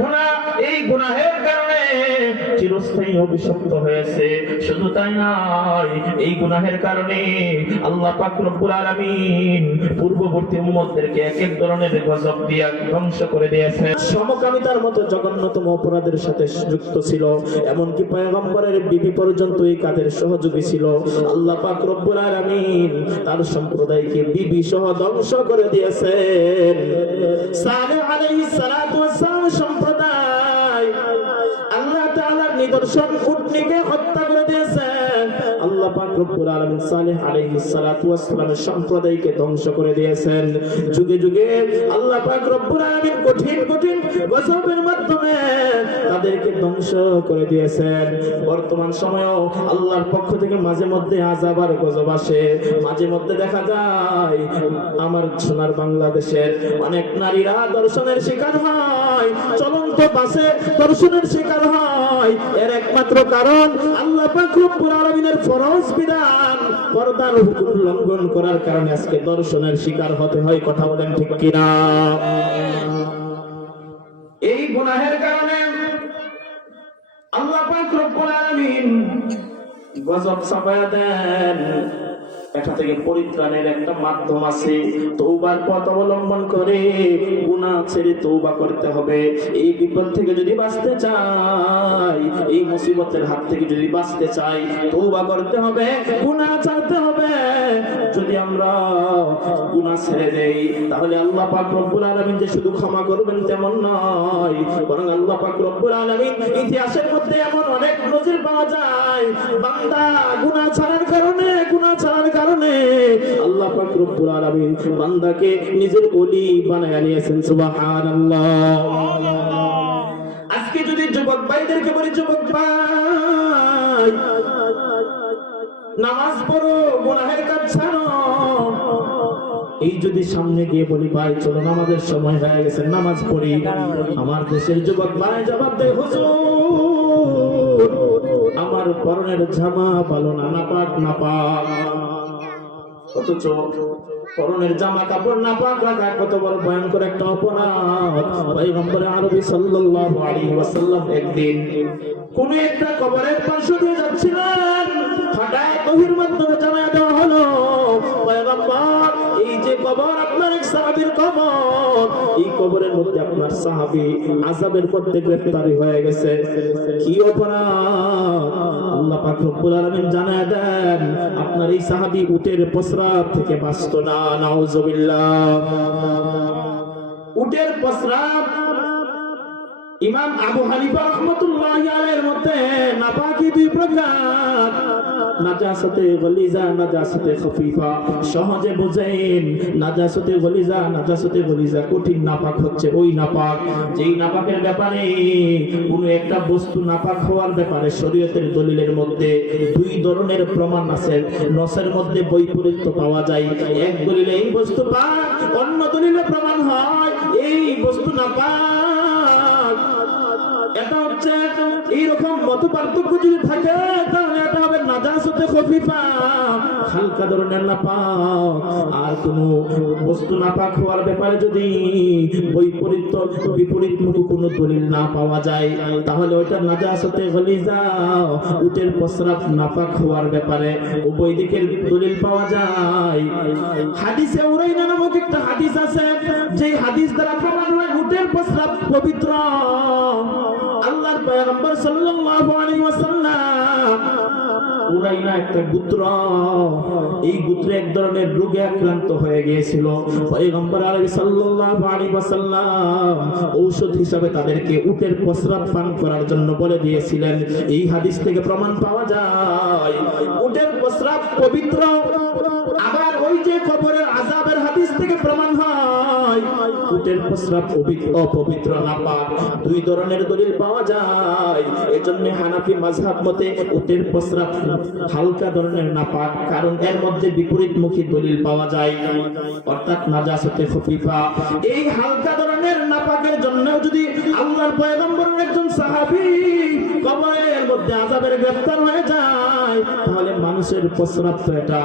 গুনাহ, এই গুনাহের কারণে চিরস্থায়ী অভিশপ্ত হয়েছে। শুধু তাই নয়, এই গুনাহের কারণে আল্লাহ পাক রব্বুল আলামিন পূর্ববর্তী উম্মতদেরকে এক এক ধরনের গজব দিয়ে ধ্বংস করে দিয়েছে। সমকামিতার মতো জঘন্যতম অপরাধের সাথে যুক্ত ছিল, এমনকি পয়গম্বরের বিবি পর্যন্ত এই কাজের সহযোগী ছিল। আল্লাহ পাক রব্বুল আলামিন তার সম্প্রদায়কে বিবি সহ ধ্বংস করে দিয়েছেন। সালেহ আলাইহিস সালাতু ওয়াস সালাম সম্প্রদায় আল্লাহ তাআলার নিদর্শন উটনীকে হত্যা করে দিয়েছেন। আল্লাহ পাক রব্বুল আলামিন সালেহ আলাইহিস সালাতু ওয়াস সালামের সম্প্রদায়কে ধ্বংস করে দিয়েছেন। যুগে যুগে আল্লাহ পাক রব্বুল আলামিন কঠিন কঠিন গজবের মাধ্যমে তাদেরকে ধ্বংস করে দিয়েছেন। বর্তমান সময়েও আল্লাহর পক্ষ থেকে মাঝে মধ্যে আযাব আর গজব আসে। মাঝে মধ্যে দেখা যায় আমার সোনার বাংলাদেশের অনেক নারীরা দর্শনের শিকার হয়, চলন্ত বাসে দর্শনের শিকার হয়। এর একমাত্র কারণ আল্লাহ পাক রব্বুল আলামিনের ফরজ বিধান পর্দার হুকুম লঙ্ঘন করার কারণে আজকে দর্শনের শিকার হতে হয়। কথা বলেন ঠিক কিনা? এই গুনাহের কারণে আল্লাহ পাক রব্বুল আলামিন গজব চাপায়া দেন। এটা থেকে পরিত্রাণের একটা মাধ্যম আছে, তওবার পথ অবলম্বন করে গুনাহ ছেড়ে তওবা করতে হবে। এই বিপদ থেকে যদি বাঁচতে চাই, এই মুসিবতের হাত থেকে যদি বাঁচতে চাই, তওবা করতে হবে, গুনাহ ছাড়তে হবে। যদি আমরা গুনাহ ছেড়ে দেই তাহলে আল্লাহ পাক রব্বুল আলামিন যে শুধু ক্ষমা করবেন তেমন নয়, বরং আল্লাহ পাক রব্বুল আলামিন ইতিহাসের মধ্যে এমন অনেক নজির পাওয়া যায়, বান্দা গুনাহ ছাড়ার কারণে আল্লাহ পাক রব্বুল আলামিন বান্দাকে নিজের ওলি বানায়া নিয়েছেন। সুবহানাল্লাহ। আজকে যদি যুবক ভাইদেরকে বলি, যুবক ভাই নামাজ পড়ো, গুনাহের কাজ ছাড়ো, এই যদি সামনে গিয়ে বলি ভাই চলো নামাজের সময় হয়ে গেছে নামাজ পড়ি, আমার দেশের যুবক ভাই জবাব দেয় হুজুর আমার পরনের জামা ভালো না, নাপাক নাপাক। অথচ পরনের জামা কাপড় নাপাক রাখা কত বড় ভয়ঙ্কর একটা অপরাধ। পয়গম্বর আরবি সাল্লাল্লাহু আলাইহি ওয়াসাল্লাম একদিন কোন একটা কবরের পাশে দিয়ে যাচ্ছিলেন, হঠাৎ ওহীর মাধ্যমে জানায়া দেওয়া হলো পয়গম্বর এই যে কবর আপনার এক সাহাবীর কবর, এই কবরের মধ্যে আপনার সাহাবী আযাবের মধ্যে গ্রেফতারি হয়ে গেছে। কি অপরাধ? আল্লাহ পাক রব্বুল আলামিন জানায়া দেন আপনার এই সাহাবী উটের প্রস্রাব থেকে বাঁচত না। নাউযুবিল্লাহ। উটের প্রস্রাব ইমাম আবু হানিফা রাহমাতুল্লাহি আলাইহির মতে নাপাকি দুই প্রকার, নাজাসাতে গলিজা, নাজাসাতে খফিফা। সহজে বুঝেন নাজাসাতে গলিজা, নাজাসাতে গলিজা কঠিন নাপাক হচ্ছে ওই নাপাক যেই নাপাকের ব্যাপারে কোনো একটা বস্তু নাপাক হওয়ার ব্যাপারে শরীয়তের দলিলের মধ্যে দুই ধরনের প্রমাণ আছে। নসের মধ্যে বৈপরীত্য পাওয়া যায়, এক দলিলে এই বস্তু পাক, অন্য দলিলে প্রমাণ হয় এই বস্তু নাপাক। এটা হচ্ছে এইরকম মত পার্থক্য যদি থাকে তাহলে এটা হবে নাজাসাতে খফিফা, হালকা ধরনের নাপাক। আর কোন বস্তু নাপাক হওয়ার ব্যাপারে যদি বিপরীতমুখী কোনো দলিল না পাওয়া যায় তাহলে ওইটা নাজাসাতে গলিজা, উটের প্রস্রাব নাপাক হওয়ার ব্যাপারে উভয় দিকের দলিল পাওয়া যায়। হাদিসে উরাইনা নামক একটা হাদিস আছে, যে হাদিস দ্বারা প্রমাণ হয় উটের প্রস্রাব পবিত্র। আল্লাহর পয়গম্বর সাল্লাল্লাহু আলাইহি ওয়াসাল্লাম উরাইনা একটা গোত্র, এই গোত্রে এক ধরনের রোগে আক্রান্ত হয়ে গিয়েছিল। পয়গম্বর আলাইহিস সাল্লাল্লাহু আলাইহি ওয়াসাল্লাম ঔষধ হিসেবে তাদেরকে উটের প্রস্রাব পান করার জন্য বলে দিয়েছিলেন। এই হাদিস থেকে প্রমাণ পাওয়া যায় উটের প্রস্রাব পবিত্র। আবার ওই যে কবরের আযাবের হাদিস থেকে প্রমাণ হয় উটের প্রস্রাব অপবিত্র, নাপাক। দুই ধরনের দলিল পাওয়া যায়। এজন্য হানাফি মাযহাব মতে উটের প্রস্রাব হালকা ধরনের নাপাক, কারণ এর মধ্যে বিপরীতমুখী দলিল পাওয়া যায়, অর্থাৎ নাজাসাতে খফিফা। এই হালকা ধরনের নাপাকের জন্য যদি আল্লাহর পয়গম্বরের একজন সাহাবী কবরের মধ্যে আযাবের গ্রেফতার হয়ে যায় তাহলে মানুষের প্রস্রাব তো এটা